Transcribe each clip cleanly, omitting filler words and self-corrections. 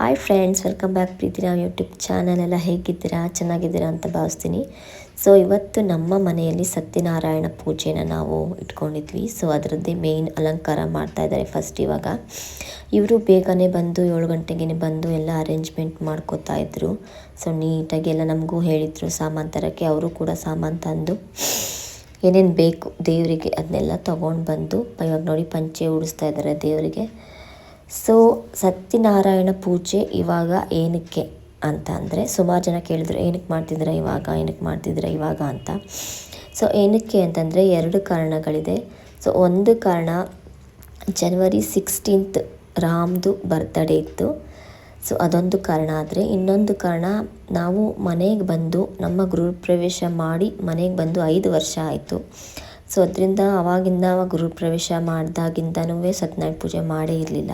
Hi friends, welcome back ಪ್ರೀತಿ ನಾವು YouTube channel. ಎಲ್ಲ ಹೇಗಿದ್ದೀರಾ? ಚೆನ್ನಾಗಿದ್ದೀರಾ ಅಂತ ಭಾವಿಸ್ತೀನಿ. ಸೊ ಇವತ್ತು ನಮ್ಮ ಮನೆಯಲ್ಲಿ ಸತ್ಯನಾರಾಯಣ ಪೂಜೆನ ನಾವು ಇಟ್ಕೊಂಡಿದ್ವಿ. ಸೊ ಅದರದ್ದೇ ಮೇಯ್ನ್ ಅಲಂಕಾರ ಮಾಡ್ತಾ ಇದ್ದಾರೆ ಫಸ್ಟ್. ಇವಾಗ ಇವರು ಬೇಗನೆ ಬಂದು 7 ಗಂಟೆಗೆ ಬಂದು ಎಲ್ಲ ಅರೇಂಜ್ಮೆಂಟ್ ಮಾಡ್ಕೋತಾ ಇದ್ರು. ಸೊ ನೀಟಾಗಿ ಎಲ್ಲ ನಮಗೂ ಹೇಳಿದರು ಸಾಮಾನು ತರೋಕ್ಕೆ. ಅವರು ಕೂಡ ಸಾಮಾನು ತಂದು ಏನೇನು ಬೇಕು ದೇವರಿಗೆ ಅದನ್ನೆಲ್ಲ ತೊಗೊಂಡು ಬಂದು ಇವಾಗ ನೋಡಿ ಪಂಚೆ ಉಡಿಸ್ತಾ ಇದ್ದಾರೆ ದೇವರಿಗೆ. ಸೊ ಸತ್ಯನಾರಾಯಣ ಪೂಜೆ ಇವಾಗ ಏನಕ್ಕೆ ಅಂತ ಅಂದರೆ ಸುಮಾರು ಜನ ಕೇಳಿದ್ರು, ಏನಕ್ಕೆ ಮಾಡ್ತಿದ್ದೀರಾ ಇವಾಗ ಅಂತ. ಸೊ ಏನಕ್ಕೆ ಅಂತಂದರೆ 2 ಕಾರಣಗಳಿದೆ. ಸೊ ಒಂದು ಕಾರಣ, ಜನವರಿ 16 ರಾಮ್ದು ಬರ್ತ್ಡೇ ಇತ್ತು. ಸೊ ಅದೊಂದು ಕಾರಣ. ಆದರೆ ಇನ್ನೊಂದು ಕಾರಣ, ನಾವು ಮನೆಗೆ ಬಂದು ನಮ್ಮ ಗೃಹ ಪ್ರವೇಶ ಮಾಡಿ ಮನೆಗೆ ಬಂದು 5 ವರ್ಷ ಆಯಿತು. ಸೊ ಅದರಿಂದ ಅವಾಗಿಂದ ಗೃಹ ಪ್ರವೇಶ ಮಾಡಿದಾಗಿಂದನೂ ಸತ್ಯನಾರಾಯಣ ಪೂಜೆ ಮಾಡೇ ಇರಲಿಲ್ಲ.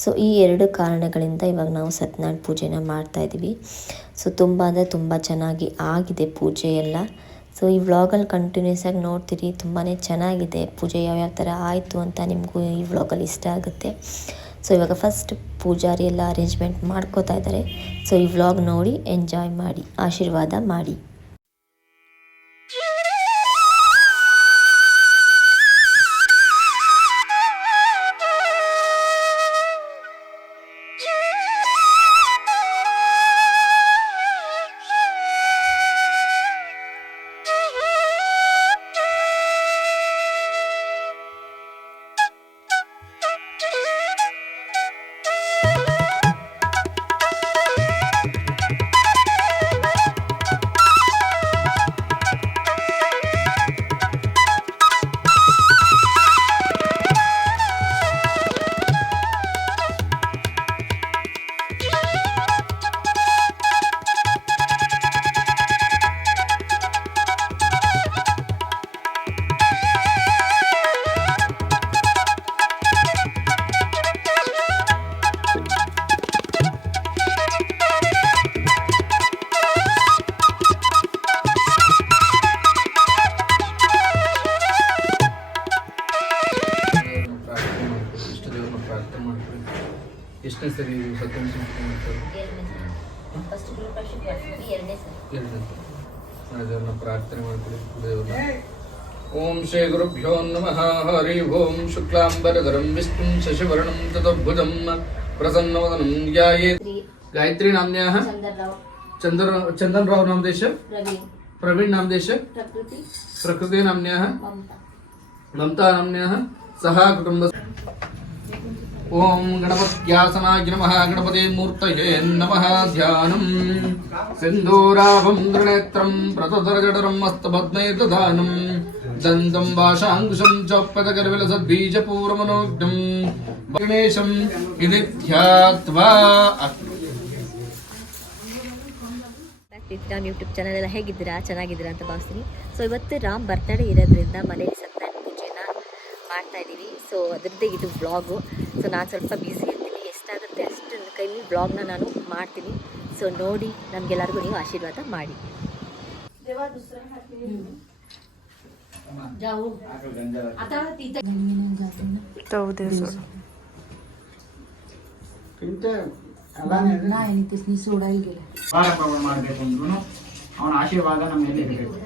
ಸೊ ಈ 2 ಕಾರಣಗಳಿಂದ ಇವಾಗ ನಾವು ಸತ್ಯನಾರಾಯಣ ಪೂಜೆನ ಮಾಡ್ತಾಯಿದ್ದೀವಿ. ಸೊ ತುಂಬ ಅಂದರೆ ತುಂಬ ಚೆನ್ನಾಗಿ ಆಗಿದೆ ಪೂಜೆ ಎಲ್ಲ. ಸೊ ಈ ವ್ಲಾಗಲ್ಲಿ ಕಂಟಿನ್ಯೂಸ್ ಆಗಿ ನೋಡ್ತೀರಿ, ತುಂಬಾ ಚೆನ್ನಾಗಿದೆ ಪೂಜೆ ಯಾವ್ಯಾವ ಥರ ಆಯಿತು ಅಂತ ನಿಮಗೂ ಈ ವ್ಲಾಗಲ್ಲಿ ಇಷ್ಟ ಆಗುತ್ತೆ. ಸೊ ಇವಾಗ ಫಸ್ಟ್ ಪೂಜಾರಿ ಎಲ್ಲ ಅರೇಂಜ್ಮೆಂಟ್ ಮಾಡ್ಕೋತಾ ಇದ್ದಾರೆ. ಸೊ ಈ ವ್ಲಾಗ್ ನೋಡಿ ಎಂಜಾಯ್ ಮಾಡಿ, ಆಶೀರ್ವಾದ ಮಾಡಿ. ಎಷ್ಟನೇ ಸರಿ ಪ್ರಾರ್ಥನೆ ಮಾಡ್ಕೊಳ್ಳಿ. ಓಂ ಶ್ರೀ ಗುರುಭ್ಯೋ ನಮಃ. ಹರಿ ಓಂ. ಶುಕ್ಲಾಂಬರಧರಂ ವಿಷ್ಣುಂ ಶಶಿವರ್ಣಂ ಚತುರ್ಭುಜಂ ಪ್ರಸನ್ನವದನಂ ಧ್ಯಾಯೇತ್. ಗಾಯತ್ರಿ ನಾಮ್ನ್ಯಾಹ ಚಂದನ್ ರಾವ್ ನಾಮದೇಶ, ಪ್ರವೀಣ್ ನಾಮದೇಶ, ಪ್ರಕೃತಿ ನಾಮ್ನ್ಯಾಹ ಮಮತಾ ನಾಮ್ನ್ಯಾಹ ಸಹ ಕುಟುಂಬ. ಓಂ ಗಣಪತ್ಯಾಸನಾಯ ನಮಃ. ಗಣಪತಿ ಮೂರ್ತಯೇ ನಮಃ. ಧ್ಯಾನಂ ಸಿಂಧೂರಾಭಂ ತ್ರಿನೇತ್ರಂ ಪ್ರತುತರಜಡರಂ ಹಸ್ತಪದ್ಮೈರ್ದಧಾನಂ ದಂತಂ ಭಾಷಾಂಕುಶಂ ಚೌಪದಕರವಿಲಸದ್ಬೀಜಪೂರ್ವಮನೋಜ್ಞಂ ಗಣೇಶಂ ಇತಿ ಧ್ಯಾತ್ವಾ. ನಾನು ಯೂಟ್ಯೂಬ್ ಚಾನಲ್ ಎಲ್ಲ ಹೇಗಿದ್ದೀರಾ? ಚೆನ್ನಾಗಿದ್ದೀರಾ ಅಂತ ಭಾವಿಸ್ತೀನಿ. ಸೊ ಇವತ್ತು ರಾಮ್ ಬರ್ತ್ಡೇ ಇರೋದ್ರಿಂದ ಮನೇಲಿ ಸತ್ಯನಾರಾಯಣ ಪೂಜೆನ ಮಾಡ್ತಾ ಇದ್ದೀವಿ. ಸೊ ಅದರದ್ದೇ ಇದು ವ್ಲಾಗು. ಸೊ ನಾನು ಸ್ವಲ್ಪ ಬ್ಯುಸಿ ಇರ್ತೀನಿ, ಎಷ್ಟಾಗುತ್ತೆ ಅಷ್ಟು ನನ್ನ ಕೈಲಿ ವ್ಲಾಗ್ನ ನಾನು ಮಾಡ್ತೀನಿ. ಸೊ ನೋಡಿ ನಮಗೆಲ್ಲರಿಗೂ ನೀವು ಆಶೀರ್ವಾದ ಮಾಡಿ. ಅವನ ಆಶೀರ್ವಾದ ನಮ್ಮ ಮೇಲೆ ಇರಬೇಕು.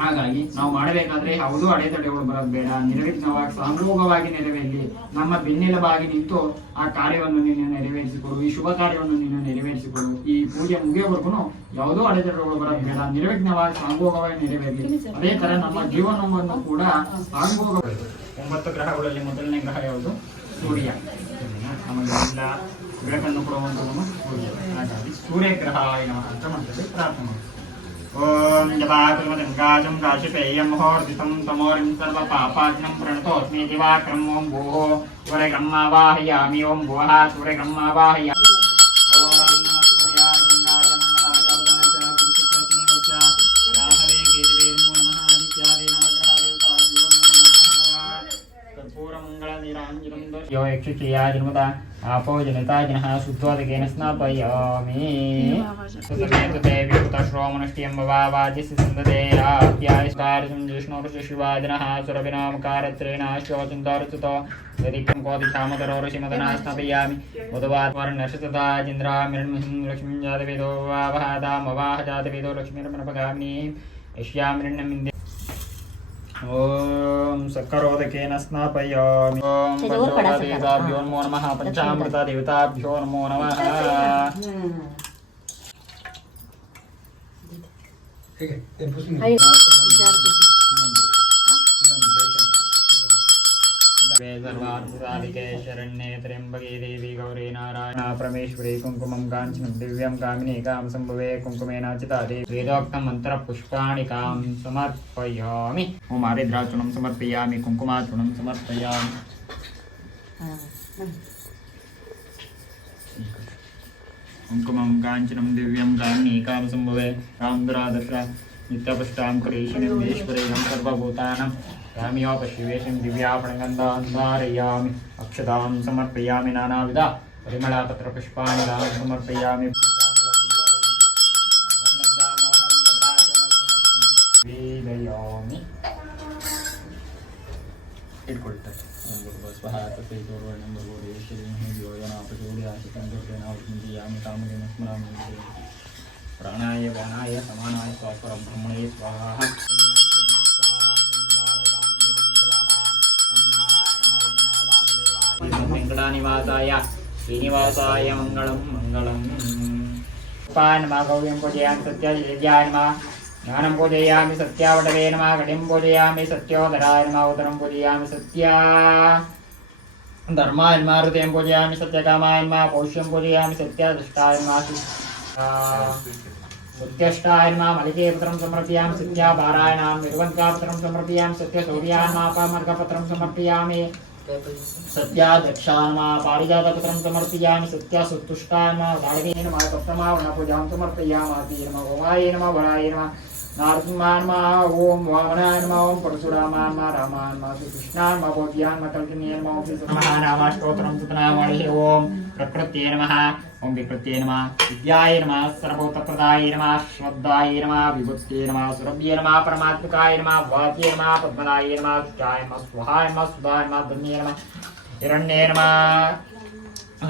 ಹಾಗಾಗಿ ನಾವು ಮಾಡಬೇಕಾದ್ರೆ ಯಾವುದೂ ಅಡೆತಡೆಗಳು ಬರೋದು ಬೇಡ. ನಿರ್ವಿಘ್ನವಾಗಿ ಸಾಮೂಹಿಕವಾಗಿ ನೆರವೇರಲಿ. ನಮ್ಮ ಬೆನ್ನೆಲುಬಾಗಿ ನಿಂತು ಆ ಕಾರ್ಯವನ್ನು ನೀನು ನೆರವೇರಿಸಿಕೊಡು, ಈ ಶುಭ ಕಾರ್ಯವನ್ನು ನೀನು ನೆರವೇರಿಸಿಕೊಡು. ಈ ಪೂಜೆ ಮುಗಿಯೋವರೆಗೂ ಯಾವುದೂ ಅಡೆತಡೆಗಳು ಬರೋದು ಬೇಡ. ನಿರ್ವಿಘ್ನವಾಗಿ ಸಾಮೂಹಿಕವಾಗಿ ನೆರವೇರಲಿ. ಅದೇ ತರ ನಮ್ಮ ಜೀವನವನ್ನು ಕೂಡ ಸಾಮೂಹಿಕ. 9 ಗ್ರಹಗಳಲ್ಲಿ ಮೊದಲನೇ ಗ್ರಹ ಯಾವುದು? ಸೂರ್ಯ. ನಮಗೆಲ್ಲ ಬೆಳಕನ್ನು ಕೊಡುವಂಥವನು ಸೂರ್ಯ. ಹಾಗಾಗಿ ಸೂರ್ಯಗ್ರಹ ಅಂತ ಮಾಡ್ತೇವೆ. ಪ್ರಾರ್ಥನೆ ಮಾಡಿ. ಓಂ ಜಪಾಕೃಮದಂಗಾಜಂ ಕಾಶಿಪೇಯಂ ಮಹೋರ್ಜಿತಂ ತಮೋರಿಂ ಸರ್ವ ಪಾಪಾಗ್ನಂ ಪ್ರಣತೋಸ್ಮಿ ದಿವಾಕರಂ. ಓಂ ಭೂಃ ಸೂರ್ಯಗ್ರಹಮಾವಾಹಯಾಮಿ. ಓಂ ಭುವಃ ಸೂರ್ಯಗ್ರಹಮಾವಾಹಯಾಮಿ. ಓಂ ನಮಃ ಸೂರ್ಯಾಯ ಚಂದ್ರಾಯ ಮಂಗಲಾಯ ಬುಧಾಯ ಚ ಗುರುಶುಕ್ರಶನಿಶ್ಚ ರಾಹವೇ ಕೇತವೇ ನಮೋ ನಮಃ. ಆದಿತ್ಯಾಯ ನವಗ್ರಹ ದೇವತಾಭ್ಯೋ ನಮೋ ನಮಃ. ಕರ್ಪೂರ ಮಂಗಳ ನೀರಾಂಜನಂ ಯೋ ಯಕ್ಷಿಯಾಯ ನಮಃ. आपो जनिताजिनः शुद्धोदकेन स्नापयामि समेत ते विपुतश्रोमनष्ट्यं भवावाजिस्य सन्दते आप्यायस्कारं जिष्णोर्शिवादिनः सुरभिनामकारत्रेण शोचिन्तारुचितो यदि कोदिक्षामतरोरशिमदना स्नापयामि उदवात्मर्नर्षतता जिन्द्रामिर्मिं लक्ष्मीं जातवेदो वावहादामवाह जातवेदो लक्ष्मीर्मनपगामिनी यस्यामिर्णमिन्दे ओम सक्करोदकेन स्नापयामि। ओम पंचोपदेवताभ्यो नमो नमः। पंचामृता देवताभ्यो नमो नमः। सर्वार्थसाधिके शरण्ये त्र्यम्बके देवी गौरी नारायण परमेश्वरी कुंकुमं काञ्चनं दिव्यं कामिनी कां संभवे कुंकुमेनाचिता देवी वेदोक्तं मन्त्रपुष्पाणि कां समर्पयामि। ओम आर्द्राचूर्णं समर्पयामि कुंकुमाचूर्णं समर्पयामि। कुंकुमं काञ्चनं दिव्यं कामिनी कां संभवे कामदुरादर्श नित्यपुष्टां करीशिनीश्वरीं सर्वभूतानां राम्योपशिवेशं दिव्यापणगन्धान्धारयामि। अक्षतां समर्पयामि नानाविध परिमळपत्रपुष्पाणि तां समर्पयामि। वेदयामि इट्ಕೊಳ್ತಾರೆ ಸ್ವಹ ತತ್ವೈತೋರ್ವರ್ಣಂ ಭಗವದೇಶ್ವರೀಂ ಯೋಜನಾಪಚೋದಯಾಶಿತಂ ದುರ್ಗೇನಾವೃತ್ತಿಯಾಮಿ ಕಾಮದೇನ ಸ್ಮರಾಮಿ ಪ್ರಾಣಾಯ ವ್ಯಾನಾಯ ಸಮಾನಾಯ ಸ್ವಾಸ್ವರಂ ಬ್ರಹ್ಮಣೇ ಸ್ವಾಹ। वेंकटानिवासाय श्रीनिवासाय मंगलम मंगलम। पाय नमः गौरीं पूजयामि सत्याय नमः ज्ञानं पूजयामि सत्यावटवे नमः घटिं पूजयामि सत्योदराय नमः उदरं पूजयामि सत्या धर्माय नमः हृदयं पूजयामि सत्यकामाय नमः पौष्यं पूजयामि सत्यादृष्टाय नमः मुद्यष्टाय नमः मलिकेपत्रं समर्पयामि सत्यापारायणां निर्वन्कापत्रं समर्पयामि सत्यशौर्याय नमः पामर्गपत्रं समर्पयामि सत्याध्यक्षाय नमः पारिजातपत्रं समर्पयामि सत्यासुतुष्टाय नमः दाढवे नमः सप्तमावरणपूजां समर्पयामि नमः ओमाय नमः वराय नमः नारसिंहाय नमः ओम वामनाय नमः ओम परशुरामाय नमः रामाय नमः कृष्णाय नमः बोध्याय नमः कल्किनीय नमः ओम नामाष्टोत्तरं सतनामाणि ओम प्रकृत्यै नमः ओम विकृत्यै नमः विद्याय नमः सर्वभूतप्रदाय नमः श्रद्धाय नमः विभूत्यै नमः सुरभ्ये नमः परमात्मकाय नमः वाच्ये नमः पद्मनाय नमः सुचाय नमः स्वाहाय नमः सुधाय नमः धन्ये नमः हिरण्ये नमः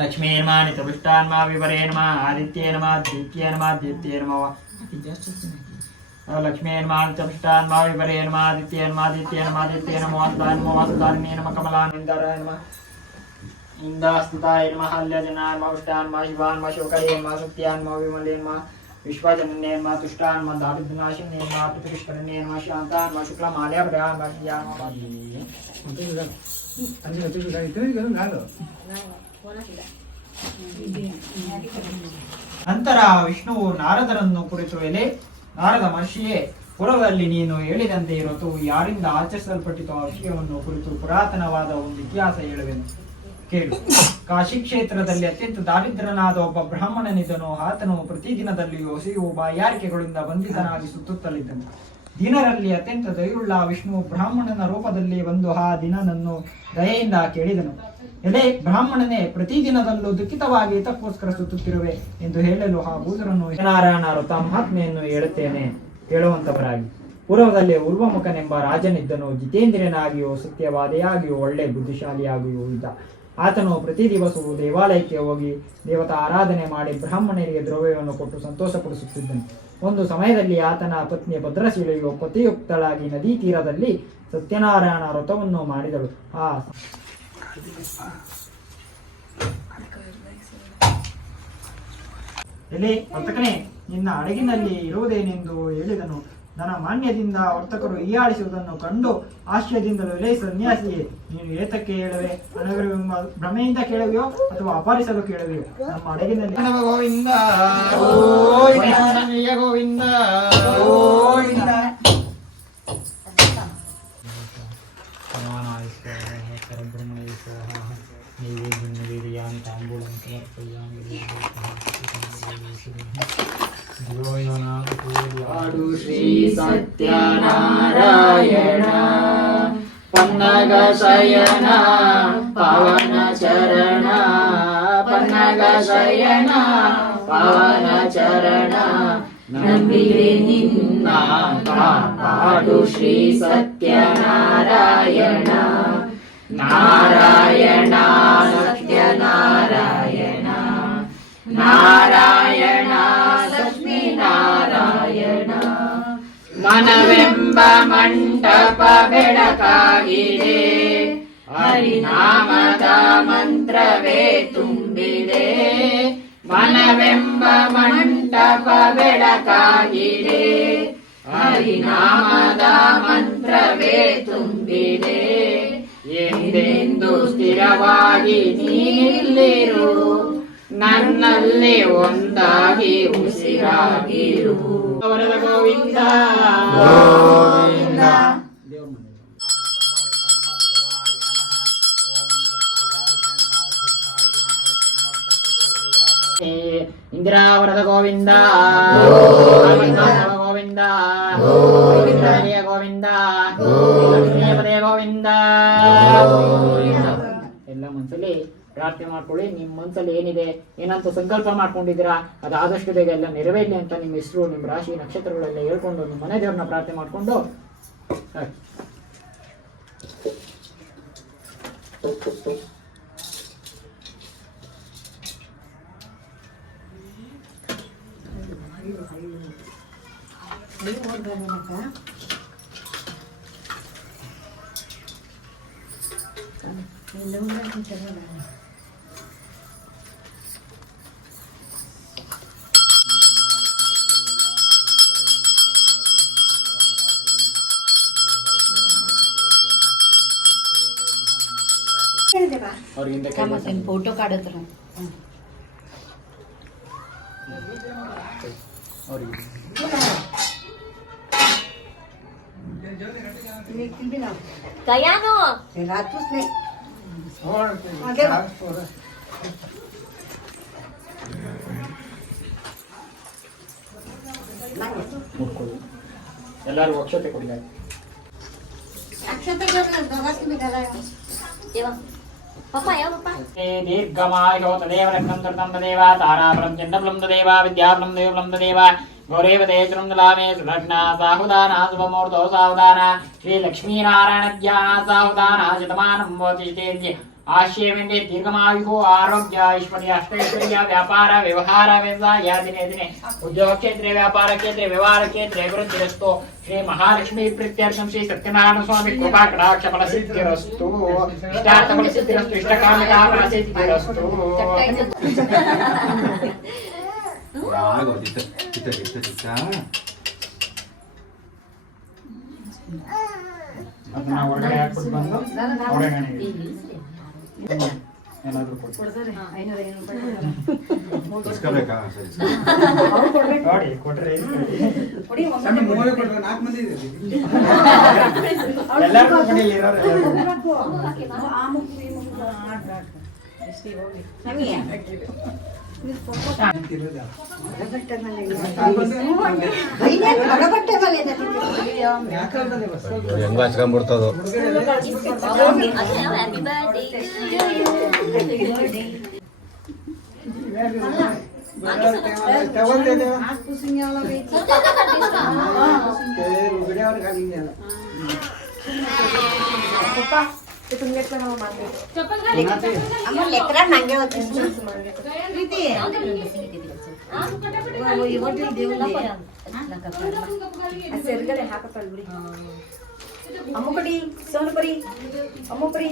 लक्ष्मी नमः नित्यपुष्टाय नमः विवरे नमः आदित्ये नमः दीप्त्ये नमः दीप्त्ये नमः लक्ष्मी नमः नित्यपुष्टाय नमः विवरे नमः आदित्ये नमः आदित्ये नमः आदित्ये नमः वासुदाय नमः वासुदाय नमः कमलानंदाय नमः इंदास्तुताय नमः हल्यजनाय नमः उष्टाय नमः शिवाय नमः शोकाय नमः सत्याय नमः विमले नमः विश्वजनन्ये नमः तुष्टाय नमः दारिद्र्यनाशिन्ये नमः प्रतिष्ठन्ये नमः शान्ताय नमः शुक्लमाल्याभ्याय नमः श्रियाय ನಂತರ ವಿಷ್ಣುವು ನಾರದರನ್ನು ಕುರಿತು ಎಲೆ ನಾರದ ಮಹರ್ಷಿಯೇ ಪೂರ್ವದಲ್ಲಿ ನೀನು ಹೇಳಿದಂತೆ ಇರುವುದು ಯಾರಿಂದ ಆಚರಿಸಲ್ಪಟ್ಟಿತು ಆ ವಿಷಯವನ್ನು ಕುರಿತು ಪುರಾತನವಾದ ಒಂದು ಇತಿಹಾಸ ಹೇಳುವೆನು ಕೇಳು. ಕಾಶಿ ಕ್ಷೇತ್ರದಲ್ಲಿ ಅತ್ಯಂತ ದಾರಿದ್ರನಾದ ಒಬ್ಬ ಬ್ರಾಹ್ಮಣನಿದ್ದನು. ಆತನು ಪ್ರತಿದಿನದಲ್ಲಿಯೂ ಹಸಿವು ಬಾಯಾರಿಕೆಗಳಿಂದ ಬಂಧಿತನಾಗಿ ಸುತ್ತುತ್ತಲಿದ್ದನು. ದಿನರಲ್ಲಿ ಅತ್ಯಂತ ದಯುಳ್ಳ ವಿಷ್ಣು ಬ್ರಾಹ್ಮಣನ ರೂಪದಲ್ಲಿ ಬಂದು ಆ ದಿನನನ್ನು ದಯೆಯಿಂದ ಕೇಳಿದನು. ಎಲೆ ಬ್ರಾಹ್ಮಣನೇ, ಪ್ರತಿದಿನದಲ್ಲೂ ದುಃಖಿತವಾಗಿ ಇದಕ್ಕೋಸ್ಕರ ಸುತ್ತುತ್ತಿರುವೆ ಎಂದು ಹೇಳಲು ಆ ಭೂತರನ್ನು ನಾರಾಯಣ ವೃತ ಮಹಾತ್ಮೆಯನ್ನು ಹೇಳುತ್ತೇನೆ ಕೇಳುವಂತವರಾಗಿ. ಪೂರ್ವದಲ್ಲಿ ಉರ್ವಮುಖನೆಂಬ ರಾಜನಿದ್ದನು. ಜಿತೇಂದ್ರಿಯನಾಗಿಯೂ ಸತ್ಯವಾದಿಯಾಗಿಯೂ ಒಳ್ಳೆ ಬುದ್ಧಿಶಾಲಿಯಾಗಿಯೂ ಇದ್ದ. ಆತನು ಪ್ರತಿ ದಿವಸವೂ ದೇವಾಲಯಕ್ಕೆ ಹೋಗಿ ದೇವತಾ ಆರಾಧನೆ ಮಾಡಿ ಬ್ರಾಹ್ಮಣರಿಗೆ ದ್ರವ್ಯವನ್ನು ಕೊಟ್ಟು ಸಂತೋಷಪಡಿಸುತ್ತಿದ್ದನು. ಒಂದು ಸಮಯದಲ್ಲಿ ಆತನ ಪತ್ನಿ ಭದ್ರಶೀಲೆಯು ಪತಿಯುಕ್ತಳಾಗಿ ನದಿ ತೀರದಲ್ಲಿ ಸತ್ಯನಾರಾಯಣ ವ್ರತವನ್ನು ಮಾಡಿದಳು. ಆ ಎಲೆ ವರ್ತಕನೇ, ನಿನ್ನ ಅಡಗಿನಲ್ಲಿ ಇರುವುದೇನೆಂದು ಹೇಳಿದನು. ನನ್ನ ಮಾನ್ಯದಿಂದ ವರ್ತಕರು ಹೀಯಾಳಿಸುವುದನ್ನು ಕಂಡು ಆಶ್ಚರ್ಯದಿಂದಲೂ ಎಲೆ ಸನ್ಯಾಸಿಯೇ, ನೀನು ಏತಕ್ಕೆ ಹೇಳುವೆ? ಅನಗರವೆಂಬ ಭ್ರಮೆಯಿಂದ ಕೇಳುವೆಯೋ ಅಥವಾ ಅಪಹರಿಸಲು ಕೇಳುವೆಯೋ? ನಮ್ಮ ಅಡಗಿನಲ್ಲಿ ಗೋವಿಂದ ಗೋವಿಂದ ಶ್ರೀ ಸತ್ಯನಾರಾಯಣ ಪನ್ನಗ ಶಯನ ಪವನ ಚರಣ ಶಯನ ಪಾವನ ಚರಣ ನಂಬಿದೆ ನಿನ್ನ ಕಾಪಾಡು ಶ್ರೀ ಸತ್ಯನಾರಾಯಣ ನಾರಾಯಣ ಸತ್ಯನಾರಾಯಣ ನಾರಾಯಣ ಲಕ್ಷ್ಮೀನಾರಾಯಣ ಮನವೆಂಬ ಮಂಟಪ ಬೆಳಕಾಗಿದೆ ಹರಿನಾಮದ ಮಂತ್ರವೇ ತುಂಬಿದೆ ಮನವೆಂಬ ಮಂಟಪ ಬೆಳಕಾಗಿದೆ ಹರಿನಾಮದ ಮಂತ್ರವೇ ತುಂಬಿದೆ ಎಂದೆಂದು ಸ್ಥಿರವಾಗಿ ನೀನಿಲ್ಲಿರು ನನ್ನಲ್ಲಿ ಒಂದಾಗಿ ಉಸಿರಾಗಿರು ವರದ ಗೋವಿಂದ ಗೋವಿಂದ ಇಂದಿರಾವರದ ಗೋವಿಂದ ಗೋವಿಂದ ಗೋವಿಂದ ಗೋವಿಂದ ಗೋವಿಂದ ಎಲ್ಲ ಮನ್ಸಲ್ಲಿ ಪ್ರಾರ್ಥನೆ ಮಾಡ್ಕೊಳ್ಳಿ. ನಿಮ್ಮ ಮನ್ಸಲ್ಲಿ ಏನಿದೆ ಏನಂತ ಸಂಕಲ್ಪ ಮಾಡ್ಕೊಂಡಿದ್ದೀರಾ ಅದಾದಷ್ಟು ಬೇಗ ಎಲ್ಲ ನೆರವೇರಲಿ ಅಂತ ನಿಮ್ಮ ಹೆಸರು ನಿಮ್ಮ ರಾಶಿ ನಕ್ಷತ್ರಗಳೆಲ್ಲ ಹೇಳ್ಕೊಂಡು ನಿಮ್ಮ ಮನೆ ದೇವ್ರನ್ನ ಪ್ರಾರ್ಥನೆ ಮಾಡ್ಕೊಂಡು ಫೋಟೋ ಕಾಡತ್ರ ಕಯಾನು ಎಲ್ಲರೂ ಅಕ್ಷತೆ ಕೊಡಿ. दीर्घमायो तदेव रत्नं तृतं तदेव ताराबलं चण्डबलं तदेव विद्याबलं देवबलं तदेव गौरेव तेजनं दलामे सुलग्ना साहुदाना शुभमुहूर्तो सावधाना श्रीलक्ष्मीनारायणज्ञा साहुदाना शतमानं भवति तेज्य आश्यवेन्दे दीर्घमायुः आरोग्य ऐश्वर्य अष्टैश्वर्य व्यापार व्यवहार व्यवसाय दिने दिने उद्योग क्षेत्रे व्यापार क्षेत्रे व्यवहार क्षेत्रे वृद्धिरस्तु श्री महालक्ष्मी प्रीत्यर्थं श्री सत्यनारायण स्वामी कृपा कटाक्ष फल सिद्धिरस्तु इष्टार्थ फल सिद्धिरस्तु इष्टकामिता फल सिद्धिरस्तु ಅದನ್ನ ಹೊರಗಡೆ ಹಾಕ್ಬಿಟ್ಟು ಬಂದು ಹೊರಗಡೆ ಏನಾದರೂ ಕೊಡ್ತಾರೆ ಕೊಟ್ರೆ ಎಲ್ಲರಿಗೂ ಹೆಂಗ ಹಚ್ಕೊಂಡ್ಬಿಡ್ತದು लेकरा मांगे होते अम्मुकड़ी सोनपुरी अम्मुकड़ी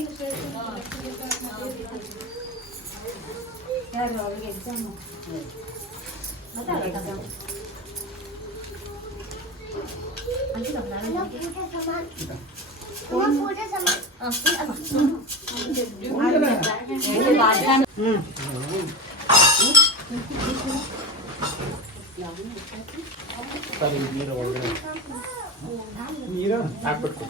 यार ಅವರಿಗೆ ಎಕ್ಸಾಮ್ ನೀರು ಹಾಕ್ಬಿಟ್ಟು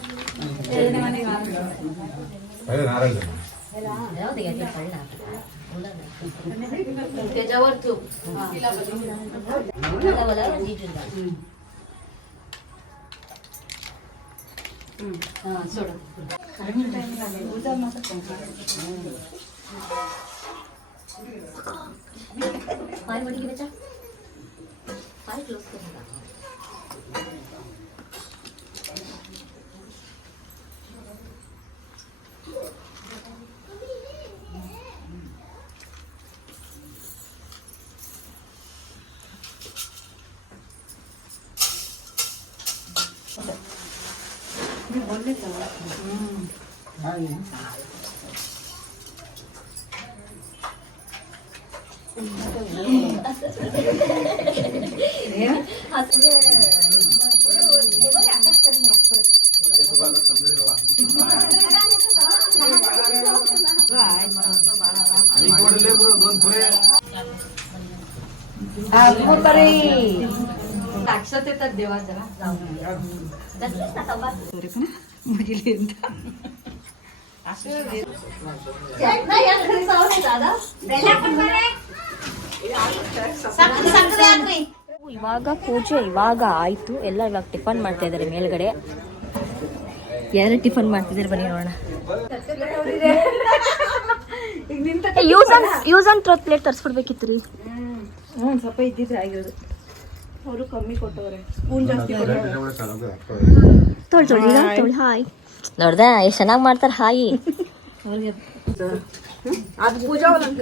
त्याच्यावर ठेव सोड अक्षत येतात देवा जरा ಇವಾಗ ಪೂಜೆ ಇವಾಗ ಆಯ್ತು. ಎಲ್ಲ ಇವಾಗ ಟಿಫನ್ ಮಾಡ್ತಾ ಇದ್ದಾರೆ ಮೇಲ್ಗಡೆ. ಯಾರು ಟಿಫನ್ ಮಾಡ್ತಿದ್ದಾರೆ ಬನ್ನಿ ನೋಡೋಣ. ಯೂಸ್ ಅಂಡ್ ಥ್ರೋ ಪ್ಲೇಟ್ ತರಿಸ್ಬಿಡ್ಬೇಕಿತ್ತು ರೀ. ಸ್ವಲ್ಪ ಇದ್ದಿದ್ರೆ ಆಗಿರೋದು. ಅವರು ಕಮ್ಮಿ ಕೊಟ್ಟವ್ರೆ, ಸ್ಪೂನ್ ಜಾಸ್ತಿ ತೊಳ್ ಹಾಯ್ ನೋಡ್ದ ಎಷ್ಟು ಚೆನ್ನಾಗಿ ಮಾಡ್ತಾರೆ ಹಾಯಿ. ಅದು ಪೂಜಾ ಒಳಂಕ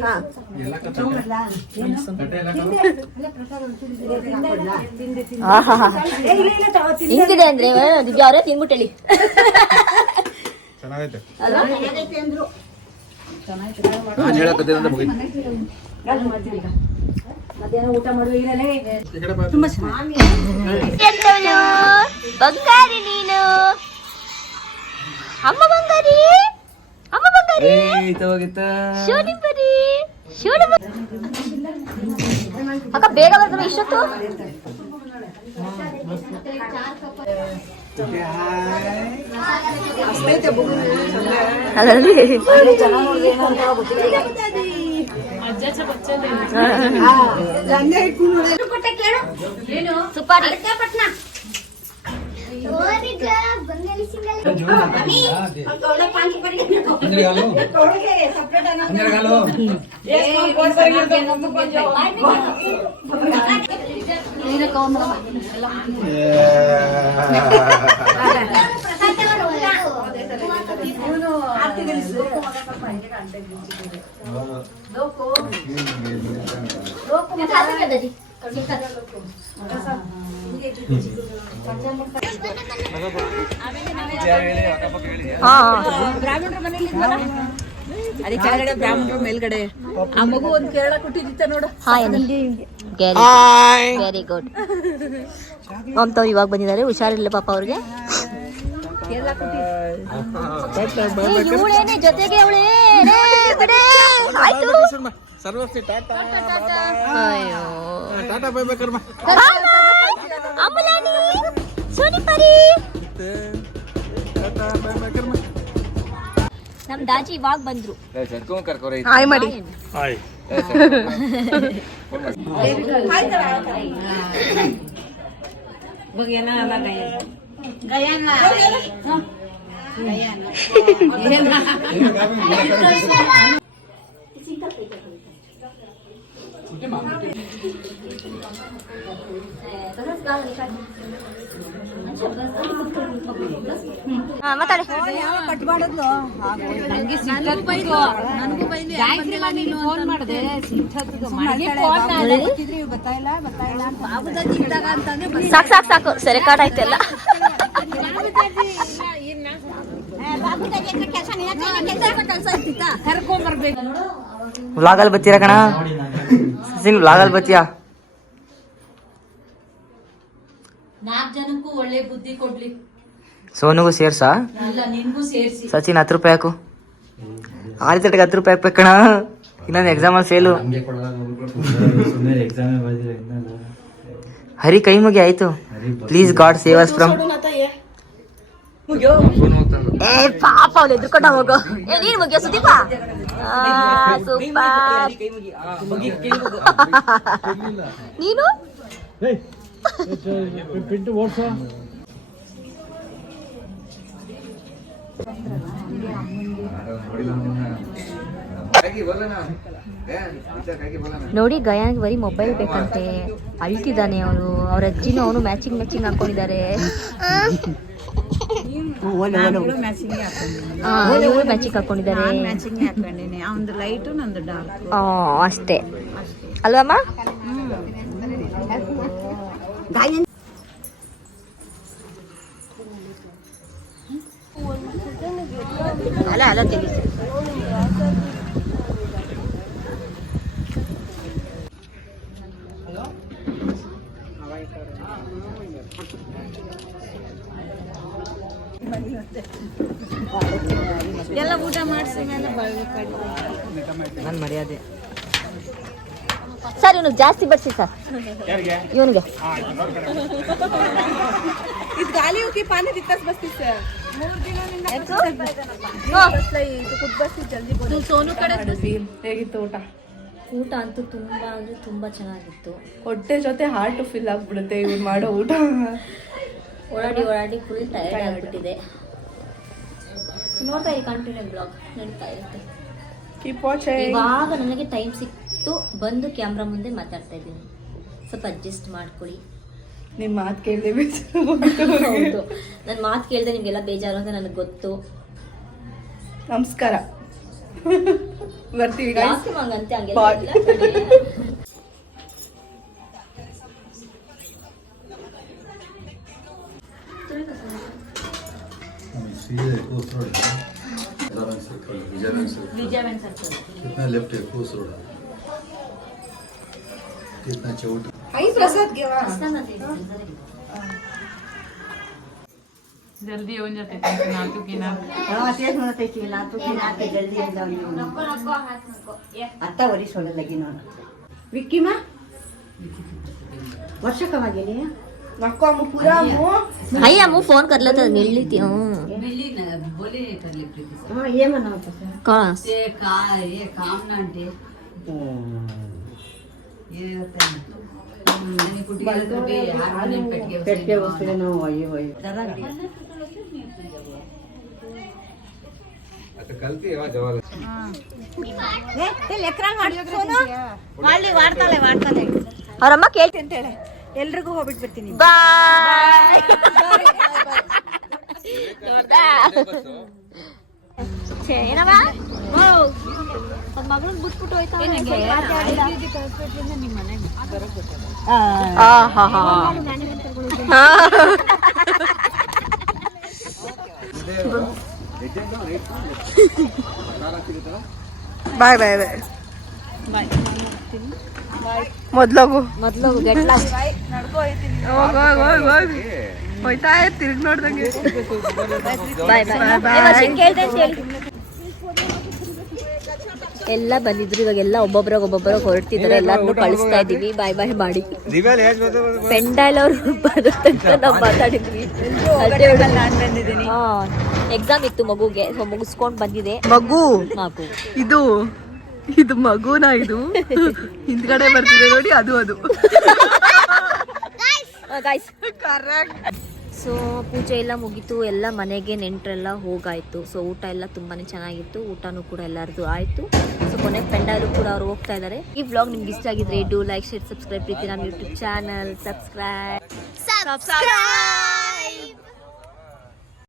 ಹಿಂಗಿದೆ ಅಂದ್ರೆ ದಿವ್ಯಾ ಅವರೇ ತಿನ್ಬಿಟ್ಟೇಳಿ. ಮಧ್ಯಾಹ್ನ ಊಟ ಮಾಡುವ ಬಂಗಾರಿ ನೀನು. ಅಮ್ಮ ಬಂಗಾರಿ, ಅಮ್ಮ ಬಂಗಾರಿ, ಶೋನಿ ಬರಿ, ಶೋನಿ ಅಕ್ಕ ಬೇಗ ಬರ್ತದೆ ಇಷ್ಟೊತ್ತು. ಅದರಲ್ಲಿ ಸುಪಾರಿ ಅದೇ ಕೆಳಗಡೆ ಬ್ರಾಹ್ಮಣರು ಮೇಲ್ಗಡೆ ಆ ಮಗು ಒಂದ್ ಕೇರಳ ಕೊಟ್ಟಿದ್ದಿತ್ತ ನೋಡು. Very good. ಮಮತಾವ್ ಇವಾಗ ಬಂದಿದ್ದಾರೆ, ಹುಷಾರಿಲ್ಲ ಪಾಪ ಅವ್ರಿಗೆ. ಇವಳೇನೆ ಜೊತೆಗೆ ನಮ್ ದಾಜಿ ಇವಾಗ ಬಂದ್ರು. ಹಾಯ್ ಮಾಡಿ. ಮಾತಾಡಿ. ಸಾಕು ಸಾಕು ಸಾಕು, ಸರಿ ಕಾಟ ಆಯ್ತಲ್ಲ. ವ್ಲಾಗಲ್ಲಿ ಬತ್ತೀರಾ ಕಣ ಸಚಿನ್, ವ್ಲಾಗಲ್ಲಿ ಬತ್ತೀಯಾ? 4 ಜನಕ್ಕೂ ಒಳ್ಳೆ ಬುದ್ಧಿ ಕೊಡ್ಲಿ. ಸೋನುಗೂ ಸೇರ್ಸಾ? ಅಲ್ಲ, ನಿನ್ಗೂ ಸೇರ್ಸಿ. ಸಚಿನ್ 10 ರೂಪಾಯಿ ಹಾಕು. ಆರಿತಟ್ಟಿಗೆ 10 ರೂಪಾಯಿ ಹಾಕ್ಬೇಕು ಕಣ, ಇನ್ನೊಂದು ಎಕ್ಸಾಮಲ್ಲಿ ಫೇಲು. ಹರಿ ಕೈ ಮುಗಿ ಆಯ್ತು. Please god save us from. ಪಾಪ ಅವ್ಳು ಎದ್ರುಕೊಂಡ ಹೋಗೋ. ನೀನು ಮುಗಿಯೋ ಸುದೀಪ. ಸೂಪರ್. ನೀನು ಬರಲ್ಲ ನೋಡಿ ಗಯಾನ್ಗೆ ಬರೀ ಮೊಬೈಲ್ ಬೇಕಂತೆ, ಅಳ್ತಿದ್ದಾನೆ ಅವನು. ಅವ್ರ ಅಜ್ಜಿನೂ ಅವನು ಮ್ಯಾಚಿಂಗ್ ಹಾಕೊಂಡಿದ್ದಾರೆ. ಇವ್ಳು ಮ್ಯಾಚಿಂಗ್ ಹಾಕೊಂಡಿದ್ದೀನಿ, ಇವರು ಮ್ಯಾಚಿಂಗ್ ಹಾಕೊಂಡಿದ್ದಾರೆ. ನಾನು ಮ್ಯಾಚಿಂಗ್ ಹಾಕೊಂಡಿನಿ. ಅವನದು ಲೈಟು ನಂದು ಡಾರ್ಕ್ ಅಷ್ಟೇ ಅಲ್ವಮ್ಮ? ಅಲ್ಲ ತಿಳಿಸಿ. ಎಲ್ಲ ಊಟ ಮಾಡಿಸಿ ಮೇಲೆ ನಾನು ಮರ್ಯಾದೆ ಸರ್ ಇವನು ಜಾಸ್ತಿ ಬಡ್ಸಿ ಸರ್, ಇವನಿಗೆ ಇದು ಗಾಲಿ ಹೋಗಿ ಪಾನಿ ದಿತ್ತಾಸ್ ಬಸ್ತಿ ಸರ್. 3 ದಿನದಿಂದ ಇದು ಕುದ್ ಬಸ್ತಿ ಜಲ್ದಿ ಬಂದು ಸೋನು ಕಡೆ. ಹೇಗಿತ್ತು ಊಟ? ಊಟ ಅಂತೂ ತುಂಬಾ ಅಂದ್ರೆ ತುಂಬಾ ಚೆನ್ನಾಗಿತ್ತು. ಹೊಟ್ಟೆ ಜೊತೆ ಹಾರ್ಟ್ ಫಿಲ್ ಆಗ್ಬಿಡುತ್ತೆ ಇವ್ರು ಮಾಡೋ ಊಟ. ಓಡಾಡಿ ಫುಲ್ ಟಯರ್ಡ್ ಆಗ್ಬಿಟ್ಟಿದೆ. ನೋಡ್ತಾ ಇರಿ, ಕಂಟಿನ್ಯೂ ಬ್ಲಾಗ್ ನಡೀತಾ ಇರುತ್ತೆ. Keep watching. ಇವಾಗ ನನಗೆ ಟೈಮ್ ಸಿಕ್ತು, ಬಂದು ಕ್ಯಾಮ್ರಾ ಮುಂದೆ ಮಾತಾಡ್ತಾ ಇದ್ದೀನಿ. ಸ್ವಲ್ಪ ಅಡ್ಜಸ್ಟ್ ಮಾಡ್ಕೊಳ್ಳಿ. ನಿಮ್ಮ ಮಾತು ಕೇಳದೆ ಹೌದು, ನನ್ನ ಮಾತು ಕೇಳಿದೆ ನಿಮಗೆಲ್ಲ ಬೇಜಾರು ಅಂತ ನನಗೆ ಗೊತ್ತು. ನಮಸ್ಕಾರ. ಬರ್ತೀವಿ ಯಾಕೆ ಹಂಗಂತೆ? ಹಂಗೆಲ್ಲ Bye. ಇಲ್ಲ ಕಣೆ. विजयवन सर्कल कितना लेफ्ट है कोस रोड कितना चौट आई प्रसाद घेवा. जल्दी येऊन जाते नातू की ना तेच म्हणत आहे की नातू की नाते जल्दी येऊन जाऊन येऊन आता वरी सोडायला लगीन विक्की मा वर्ष कमा गेली नको मग पुरा मो हाय अम्मू फोन करला तर मिळली ती. मिली ना बोले करले प्रीती हा ये म्हणा होता कळस ते काय हे काम ना ते ये होतं आणि कुठे गेलं तर ते हार्मोनियम पेटके पेटके वस्तूला नाव वाई वाई आता कलती आहे जवळ ते लेकರಾನ್ ಮಾಡಿ ಸೋನು ಮಾಡ್ಲಿ ಮಾಡ್ತಾಳೆ ಅವರಮ್ಮ ಕೇಳ್ತಿ ಅಂತ ಹೇಳಿ ಎಲ್ರಿಗೂ ಹೋಗ್ಬಿಟ್ಟು ಬರ್ತೀನಿ. ಬಾಯ್. ಏನವ ಮಗಳನ್ನ ಬಿಟ್ಬಿಟ್ಟು ಹೋಯ್ತಾ ನಿಮ್ಮ ಮನೆಗೆ ಬರೋಕೆ ಬಾಯ್ ಬಾಯ್ ಬಾಯ್ ಮೊದ್ಲೋಗು ಗೆಟ್ಲ ಹೋಯ್ತಾ ತಿರ್ಗಿ ನೋಡ್ದಂಗೆ. ಬಾಯ್ ಬಾಯ್ ಕೇಳ್ದೆ ಅಂತ ಹೇಳಿ. ಎಲ್ಲ ಬಂದಿದ್ರು, ಇವಾಗೆಲ್ಲ ಒಬ್ಬೊಬ್ಬರಾಗ ಹೊರಡ್ತಿದ್ದಾರೆ. ಎಲ್ಲಾರನ್ನೂ ಕಳಿಸ್ತಾ ಇದೀವಿ ಬಾಯ್ ಬಾಯ್ ಮಾಡಿ. ಪೆಂಡಾಲ್ ಅವ್ರು ಬರುತ್ತಂತ ನಾವು ಮಾತಾಡಿದ್ವಿ. ಎಕ್ಸಾಮ್ ಇತ್ತು ಮಗುಗೆ, ಮುಗಿಸ್ಕೊಂಡ್ ಬಂದಿದೆ. ಮಗು ಮಗು ಇದು ಮಗುನಾ? ಇದು ಹಿಂದ್ಗಡೆ ಬರ್ತಿದೆ ನೋಡಿ, ಅದು ಗಾಯ್ಸ್. ಸೊ ಪೂಜೆ ಎಲ್ಲ ಮುಗೀತು, ಎಲ್ಲ ಮನೆಗೆ ನೆಂಟರೆಲ್ಲ ಹೋಗಾಯ್ತು. ಸೊ ಊಟ ಎಲ್ಲ ತುಂಬಾನೇ ಚೆನ್ನಾಗಿತ್ತು, ಊಟನೂ ಕೂಡ ಎಲ್ಲರದು ಆಯ್ತು. ಸೊ ಕೊನೆಗೆ ಪೆಂಡಾಲು ಕೂಡ ಅವ್ರು ಹೋಗ್ತಾ ಇದ್ದಾರೆ. ಈ ವ್ಲಾಗ್ ನಿಮ್ಗೆ ಇಷ್ಟ ಆಗಿದ್ರೆ ಡೂ ಲೈಕ್, ಶೇರ್, ಸಬ್ಸ್ಕ್ರೈಬ್. ಪ್ರೀತಿ ನಮ್ಮ ಯೂಟ್ಯೂಬ್ ಚಾನಲ್ ಸಬ್ಸ್ಕ್ರೈಬ್.